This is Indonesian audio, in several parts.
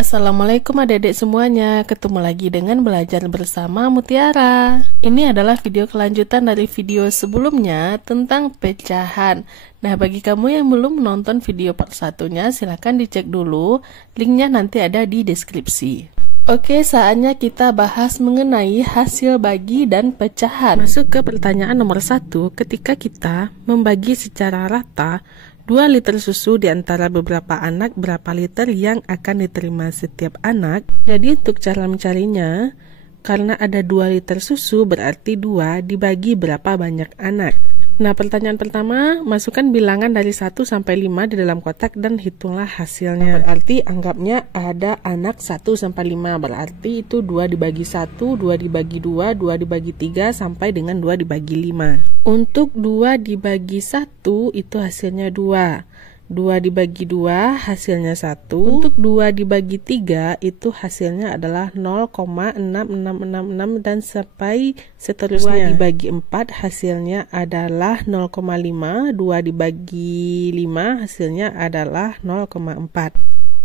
Assalamualaikum adik-adik semuanya, ketemu lagi dengan belajar bersama Mutiara. Ini adalah video kelanjutan dari video sebelumnya tentang pecahan. Nah, bagi kamu yang belum nonton video part satunya, silahkan dicek dulu, linknya nanti ada di deskripsi. Oke, saatnya kita bahas mengenai hasil bagi dan pecahan. Masuk ke pertanyaan nomor 1, ketika kita membagi secara rata 2 liter susu di antara beberapa anak, berapa liter yang akan diterima setiap anak? Jadi untuk cara mencarinya, karena ada 2 liter susu berarti 2 dibagi berapa banyak anak. Nah, pertanyaan pertama, masukkan bilangan dari 1 sampai 5 di dalam kotak dan hitunglah hasilnya. Berarti anggapnya ada anak 1 sampai 5, berarti itu 2 dibagi 1, 2 dibagi 2, 2 dibagi 3, sampai dengan 2 dibagi 5. Untuk 2 dibagi 1 itu hasilnya 2. 2 dibagi 2 hasilnya 1. Untuk 2 dibagi 3 itu hasilnya adalah 0,6666 dan sampai seterusnya. 2 dibagi 4 hasilnya adalah 0,5. 2 dibagi 5 hasilnya adalah 0,4.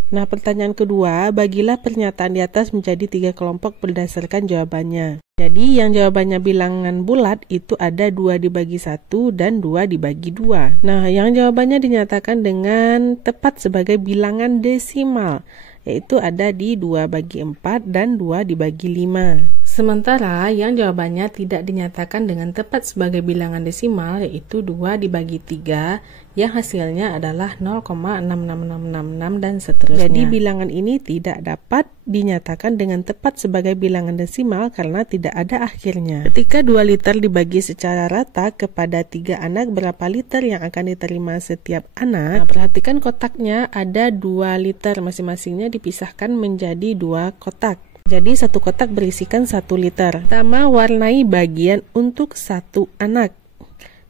Nah, pertanyaan kedua, bagilah pernyataan di atas menjadi 3 kelompok berdasarkan jawabannya. Jadi yang jawabannya bilangan bulat itu ada 2 dibagi 1 dan 2 dibagi 2. Nah, yang jawabannya dinyatakan dengan tepat sebagai bilangan desimal, yaitu ada di 2 bagi 4 dan 2 dibagi 5. Sementara yang jawabannya tidak dinyatakan dengan tepat sebagai bilangan desimal, yaitu 2 dibagi 3, yang hasilnya adalah 0,66666 dan seterusnya. Jadi bilangan ini tidak dapat dinyatakan dengan tepat sebagai bilangan desimal karena tidak ada akhirnya. Ketika 2 liter dibagi secara rata kepada 3 anak, berapa liter yang akan diterima setiap anak? Nah, perhatikan kotaknya ada 2 liter, masing-masingnya dipisahkan menjadi 2 kotak. Jadi satu kotak berisikan 1 liter. Pertama, warnai bagian untuk 1 anak.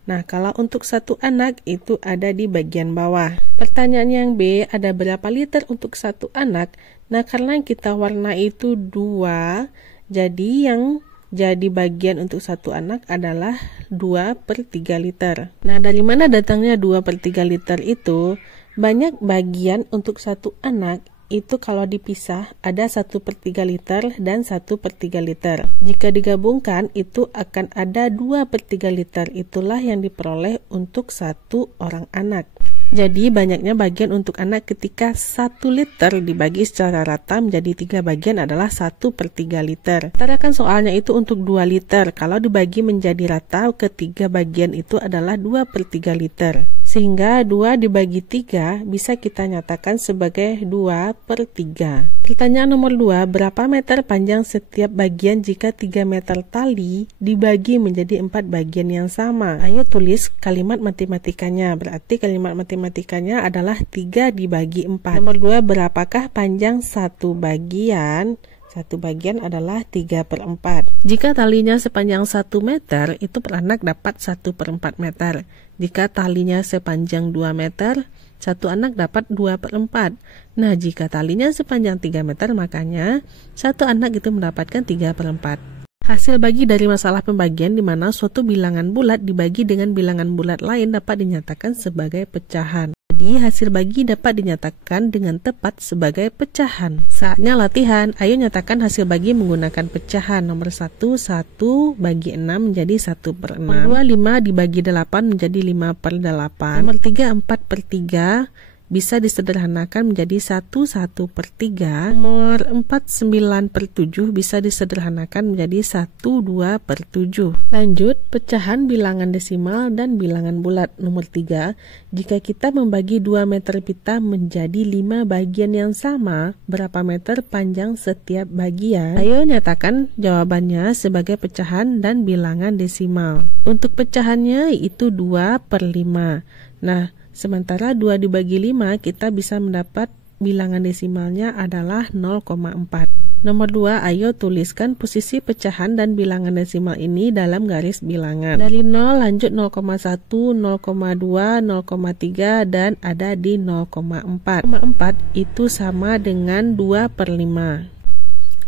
Nah, kalau untuk 1 anak itu ada di bagian bawah. Pertanyaan yang B, ada berapa liter untuk 1 anak? Nah, karena kita warnai itu 2, jadi yang jadi bagian untuk 1 anak adalah 2/3 liter. Nah, dari mana datangnya 2/3 liter itu? Banyak bagian untuk 1 anak itu kalau dipisah ada 1/3 liter dan 1/3 liter. Jika digabungkan itu akan ada 2/3 liter. Itulah yang diperoleh untuk 1 orang anak. Jadi banyaknya bagian untuk anak ketika 1 liter dibagi secara rata menjadi 3 bagian adalah 1/3 liter. Tarakan soalnya itu untuk 2 liter. Kalau dibagi menjadi rata ke 3 bagian itu adalah 2/3 liter. Sehingga 2 dibagi 3 bisa kita nyatakan sebagai 2/3. Pertanyaan nomor 2, berapa meter panjang setiap bagian jika 3 meter tali dibagi menjadi 4 bagian yang sama? Ayo tulis kalimat matematikanya. Berarti kalimat matematikanya adalah 3 dibagi 4. Nomor 2, berapakah panjang satu bagian? Satu bagian adalah 3/4. Jika talinya sepanjang 1 meter, itu per anak dapat 1/4 meter. Jika talinya sepanjang 2 meter, satu anak dapat 2/4. Nah, jika talinya sepanjang 3 meter, makanya satu anak itu mendapatkan 3/4. Hasil bagi dari masalah pembagian di mana suatu bilangan bulat dibagi dengan bilangan bulat lain dapat dinyatakan sebagai pecahan. Jadi hasil bagi dapat dinyatakan dengan tepat sebagai pecahan. Saatnya latihan. Ayo nyatakan hasil bagi menggunakan pecahan. Nomor 1, 1 bagi 6 menjadi 1/6. Nomor 2, 5 dibagi 8 menjadi 5/8. Nomor 3, 4/3 bisa disederhanakan menjadi 1/3. Nomor 4, 9/7 bisa disederhanakan menjadi 1/2/7. Lanjut, pecahan bilangan desimal dan bilangan bulat. Nomor 3, jika kita membagi 2 meter pita menjadi 5 bagian yang sama, berapa meter panjang setiap bagian? Ayo nyatakan jawabannya sebagai pecahan dan bilangan desimal. Untuk pecahannya itu 2/5. Nah, sementara 2 dibagi 5 kita bisa mendapat bilangan desimalnya adalah 0,4. Nomor 2, ayo tuliskan posisi pecahan dan bilangan desimal ini dalam garis bilangan. Dari 0 lanjut 0,1, 0,2, 0,3 dan ada di 0,4. 0,4 itu sama dengan 2/5.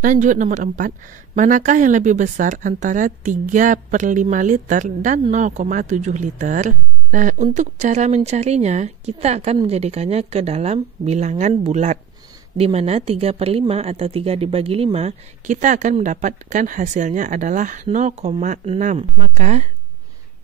Lanjut nomor 4, manakah yang lebih besar antara 3/5 liter dan 0,7 liter? Nah, untuk cara mencarinya, kita akan menjadikannya ke dalam bilangan bulat. di mana 3 per 5 atau 3 dibagi 5, kita akan mendapatkan hasilnya adalah 0,6. Maka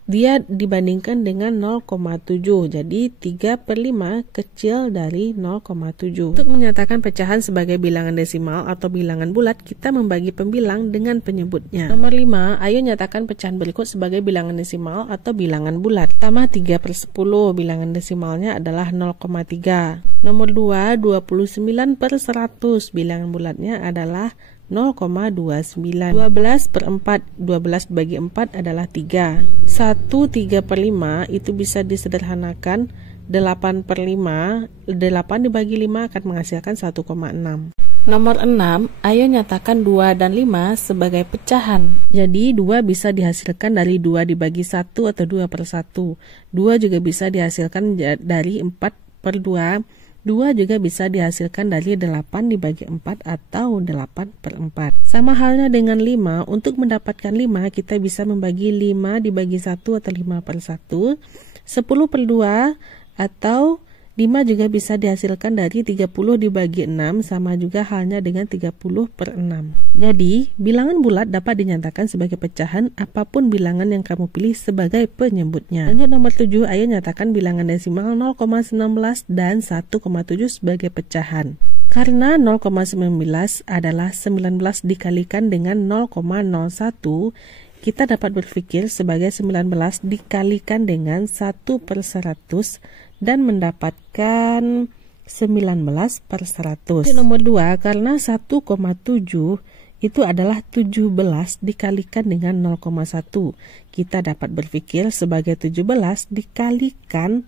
dia dibandingkan dengan 0,7. Jadi 3 per 5 kecil dari 0,7. Untuk menyatakan pecahan sebagai bilangan desimal atau bilangan bulat, kita membagi pembilang dengan penyebutnya. Nomor 5, ayo nyatakan pecahan berikut sebagai bilangan desimal atau bilangan bulat. Pertama 3 per 10, bilangan desimalnya adalah 0,3. Nomor 2, 29 per 100, bilangan bulatnya adalah 0,29. 12 per 4, 12 bagi 4 adalah 3. 1 3 per 5 itu bisa disederhanakan 8 per 5, 8 dibagi 5 akan menghasilkan 1,6. Nomor 6, ayo nyatakan 2 dan 5 sebagai pecahan. Jadi 2 bisa dihasilkan dari 2 dibagi 1 atau 2 per 1. 2 juga bisa dihasilkan dari 4 per 2. 2 juga bisa dihasilkan dari 8 dibagi 4 atau 8 per 4. Sama halnya dengan 5, untuk mendapatkan 5 kita bisa membagi 5 dibagi 1 atau 5 per 1, 10 per 2, atau 5 juga bisa dihasilkan dari 30 dibagi 6, sama juga halnya dengan 30 per 6. Jadi, bilangan bulat dapat dinyatakan sebagai pecahan apapun bilangan yang kamu pilih sebagai penyebutnya. Lanjut nomor 7, ayo nyatakan bilangan desimal 0,19 dan 1,7 sebagai pecahan. Karena 0,19 adalah 19 dikalikan dengan 0,01, kita dapat berpikir sebagai 19 dikalikan dengan 1 per 100 dan mendapatkan 19 per 100. Nomor 2, karena 1,7 itu adalah 17 dikalikan dengan 0,1. Kita dapat berpikir sebagai 17 dikalikan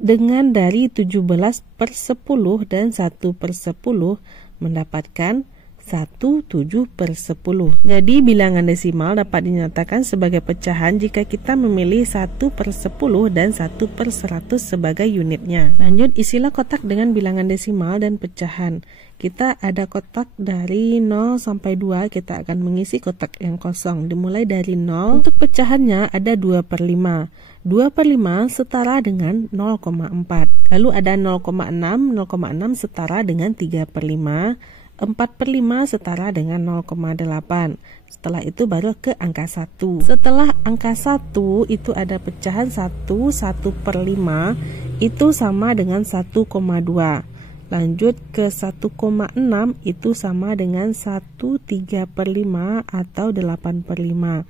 dengan dari 17 per 10 dan 1 per 10 mendapatkan 1/7 per 10. Jadi bilangan desimal dapat dinyatakan sebagai pecahan jika kita memilih 1 per 10 dan 1 per 100 sebagai unitnya. Lanjut, isilah kotak dengan bilangan desimal dan pecahan. Kita ada kotak dari 0 sampai 2, kita akan mengisi kotak yang kosong. Dimulai dari 0, untuk pecahannya ada 2 per 5. 2 per 5 setara dengan 0,4. Lalu ada 0,6, 0,6 setara dengan 3 per 5. 4 per 5 setara dengan 0,8. Setelah itu baru ke angka 1. Setelah angka 1 itu ada pecahan 1, 1 per 5 itu sama dengan 1,2. Lanjut ke 1,6 itu sama dengan 1 3 per 5 atau 8 per 5.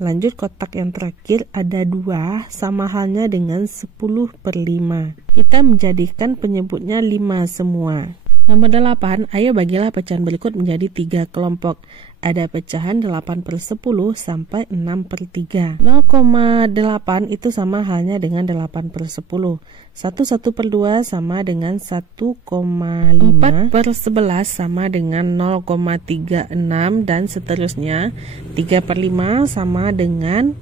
Lanjut kotak yang terakhir ada 2 sama halnya dengan 10 per 5. Kita menjadikan penyebutnya 5 semua. Nomor 8, ayo bagilah pecahan berikut menjadi 3 kelompok. Ada pecahan 8 per 10 sampai 6 per 3. 0,8 itu sama halnya dengan 8 per 10. 1 per 2 sama dengan 1,5. 4 per 11 sama dengan 0,36 dan seterusnya. 3 per 5 sama dengan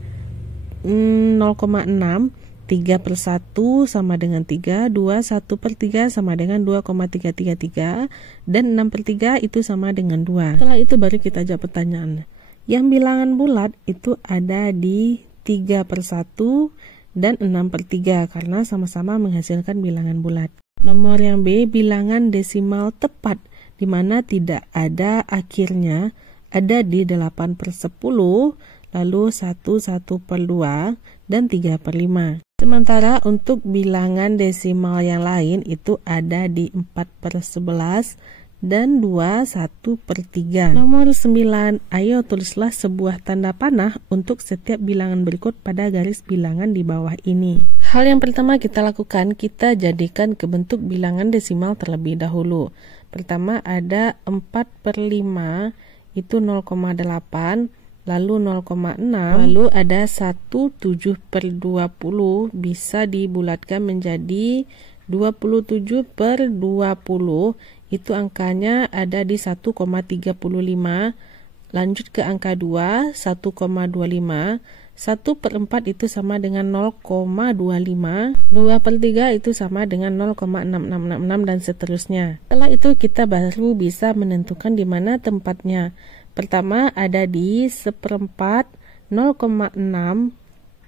0,6. 3 per 1 sama dengan 3, 2, 1 per 3 sama dengan 2,333, dan 6 per 3 itu sama dengan 2. Setelah itu baru kita jawab pertanyaan. Yang bilangan bulat itu ada di 3 per 1 dan 6 per 3 karena sama-sama menghasilkan bilangan bulat. Nomor yang B, bilangan desimal tepat di mana tidak ada akhirnya, ada di 8 per 10, lalu 1 per 2, dan 3 per 5. Sementara untuk bilangan desimal yang lain itu ada di 4 per 11 dan 2, 1 per 3. Nomor 9, ayo tulislah sebuah tanda panah untuk setiap bilangan berikut pada garis bilangan di bawah ini. Hal yang pertama kita lakukan, kita jadikan ke bentuk bilangan desimal terlebih dahulu. Pertama ada 4 per 5 itu 0,8, lalu 0,6, lalu ada 1/7 per 20 bisa dibulatkan menjadi 27 per 20, itu angkanya ada di 1,35. Lanjut ke angka 2, 1,25. 1 per 4 itu sama dengan 0,25. 2 per 3 itu sama dengan 0,6666 dan seterusnya. Setelah itu kita baru bisa menentukan di mana tempatnya. Pertama ada di 1/4, 0,6,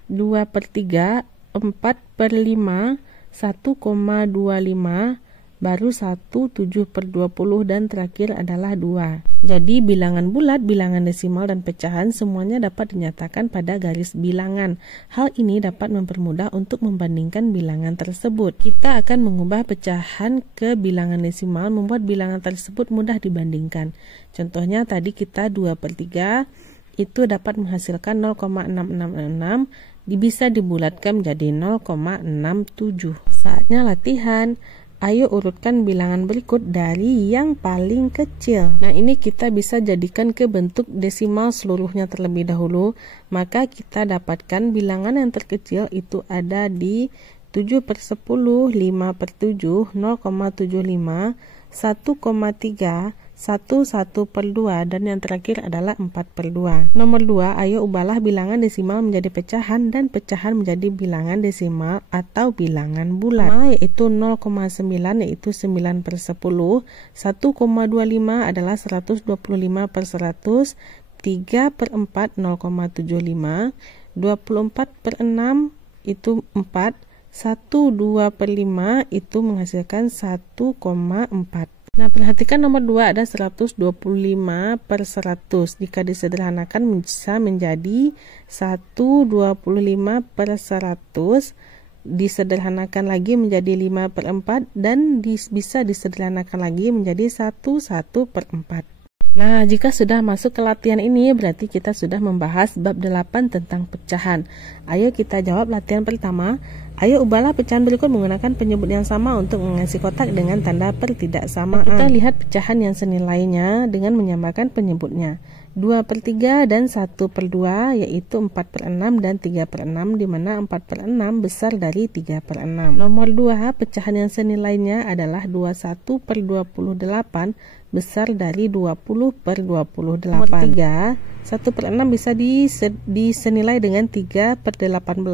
2 per 3, 4 per 5, 1,25, baru 1, 7 per 20, dan terakhir adalah 2. Jadi bilangan bulat, bilangan desimal, dan pecahan semuanya dapat dinyatakan pada garis bilangan. Hal ini dapat mempermudah untuk membandingkan bilangan tersebut. Kita akan mengubah pecahan ke bilangan desimal, membuat bilangan tersebut mudah dibandingkan. Contohnya tadi kita 2 per 3 itu dapat menghasilkan 0,666, bisa dibulatkan menjadi 0,67. Saatnya latihan. Ayo urutkan bilangan berikut dari yang paling kecil. Nah, ini kita bisa jadikan ke bentuk desimal seluruhnya terlebih dahulu. Maka kita dapatkan bilangan yang terkecil itu ada di 7 per 10, 5 per 7, 0,75, 1,3, 1 per 2, dan yang terakhir adalah 4 per 2. Nomor 2, ayo ubahlah bilangan desimal menjadi pecahan dan pecahan menjadi bilangan desimal atau bilangan bulat. Yaitu 0,9 yaitu 9 per 10, 1,25 adalah 125 per 100, 3 per 4 0,75, 24 per 6 itu 4, 1, 2 per 5 itu menghasilkan 1,4. Nah, perhatikan nomor 2 ada 125 per 100. Jika disederhanakan bisa menjadi 125 per 100. Disederhanakan lagi menjadi 5 per 4. Dan bisa disederhanakan lagi menjadi 1 per 4. Nah, jika sudah masuk ke latihan ini, berarti kita sudah membahas bab 8 tentang pecahan. Ayo kita jawab latihan pertama. Ayo ubahlah pecahan berikut menggunakan penyebut yang sama untuk mengisi kotak dengan tanda pertidaksamaan. Kita lihat pecahan yang senilainya dengan menyamakan penyebutnya. 2 per 3 dan 1 per 2 yaitu 4 per 6 dan 3 per 6, di mana 4 per 6 besar dari 3 per 6. Nomor 2, pecahan yang senilainya adalah 21 per 28 besar dari 20 per 28. Nomor 3, 1 per 6 bisa disenilai dengan 3 per 18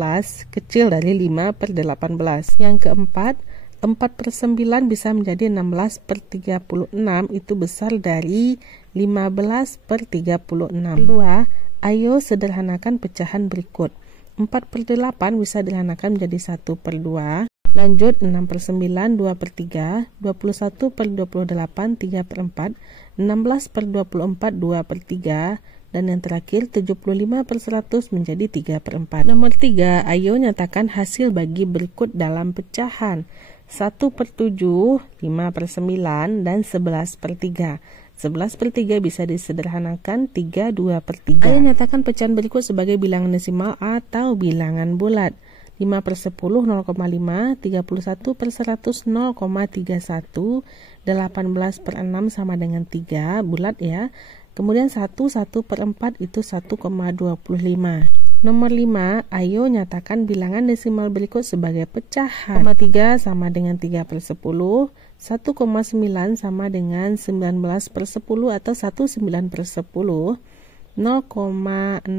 kecil dari 5 per 18. Yang keempat, 4 per 9 bisa menjadi 16 per 36, itu besar dari 15 per 36. Kedua, ayo sederhanakan pecahan berikut. 4 per 8 bisa disederhanakan menjadi 1 per 2. Lanjut, 6 per 9, 2 per 3, 21 per 28, 3 per 4, 16 per 24, 2 per 3, dan yang terakhir 75 per 100 menjadi 3 per 4. Nomor 3, ayo nyatakan hasil bagi berikut dalam pecahan. 1 per 7, 5 per 9, dan 11 per 3. 11 per 3 bisa disederhanakan 3, 2 per 3. Ayo nyatakan pecahan berikut sebagai bilangan desimal atau bilangan bulat. 5 per 10, 0,5, 31 per 100, 0,31, 18 per 6 sama dengan 3, bulat ya. Kemudian 1 per 4 itu 1,25. Nomor 5, ayo nyatakan bilangan desimal berikut sebagai pecahan. 3 sama dengan 3 per 10, 1,9 sama dengan 19 per 10 atau 19 per 10, 0,61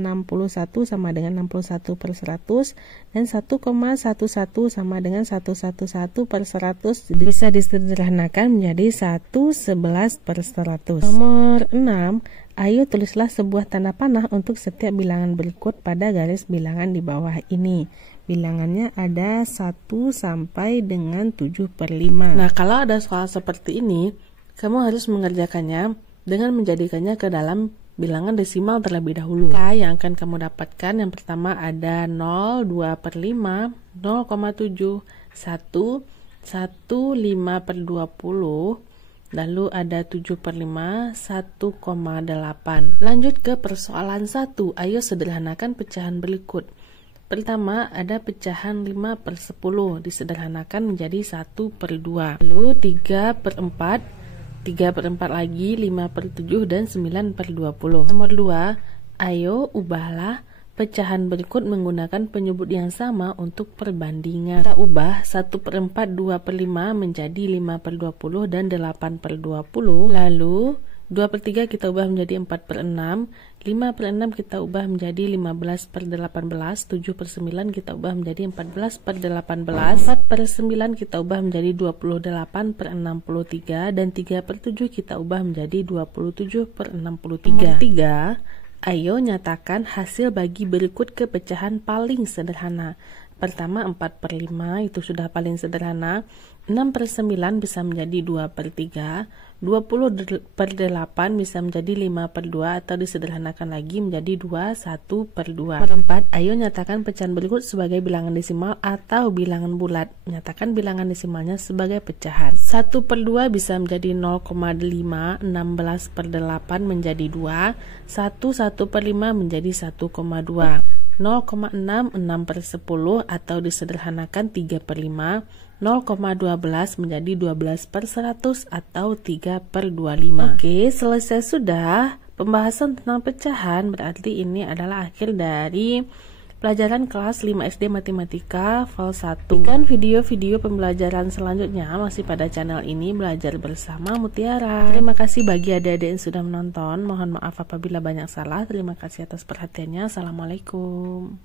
sama dengan 61 per 100, dan 1,11 sama dengan 111 per 100 bisa disederhanakan menjadi 111 per 100. Nomor 6, ayo tulislah sebuah tanda panah untuk setiap bilangan berikut pada garis bilangan di bawah ini. Bilangannya ada 1 sampai dengan 7 per 5. Nah, kalau ada soal seperti ini, kamu harus mengerjakannya dengan menjadikannya ke dalam bilangan desimal terlebih dahulu. Yang akan kamu dapatkan yang pertama ada 0, 2 per 5, 0,7, 1, 5 per 20, lalu ada 7 per 5, 1,8. Lanjut ke persoalan 1. Ayo sederhanakan pecahan berikut. Pertama ada pecahan 5 per 10, disederhanakan menjadi 1 per 2. Lalu 3 per 4, 3 per 4 lagi, 5 per 7, dan 9 per 20. Nomor 2, ayo ubahlah pecahan berikut menggunakan penyebut yang sama untuk perbandingan. Kita ubah 1 per 4, 2 per 5 menjadi 5 per 20 dan 8 per 20. Lalu 2 per 3 kita ubah menjadi 4 per 6, 5 per 6 kita ubah menjadi 15 per 18, 7 per 9 kita ubah menjadi 14 per 18, 4 per 9 kita ubah menjadi 28 per 63, dan 3 per 7 kita ubah menjadi 27 per 63. Nomor 3, ayo nyatakan hasil bagi berikut ke pecahan paling sederhana. Pertama 4/5 itu sudah paling sederhana. 6/9 bisa menjadi 2/3. 20/8 bisa menjadi 5/2 atau disederhanakan lagi menjadi 21/2. Nomor 4, ayo nyatakan pecahan berikut sebagai bilangan desimal atau bilangan bulat. Nyatakan bilangan desimalnya sebagai pecahan. 1/2 bisa menjadi 0,5, 16/8 menjadi 2, 1/5 menjadi 1,2. 0,6, 6/10 atau disederhanakan 3/5, 0,12 menjadi 12/100 atau 3/25. Oke, selesai sudah pembahasan tentang pecahan. Berarti ini adalah akhir dari pelajaran kelas 5 SD Matematika Fal 1. Kan video-video pembelajaran selanjutnya masih pada channel ini, Belajar Bersama Mutiara. Terima kasih bagi adik-adik yang sudah menonton. Mohon maaf apabila banyak salah. Terima kasih atas perhatiannya. Assalamualaikum.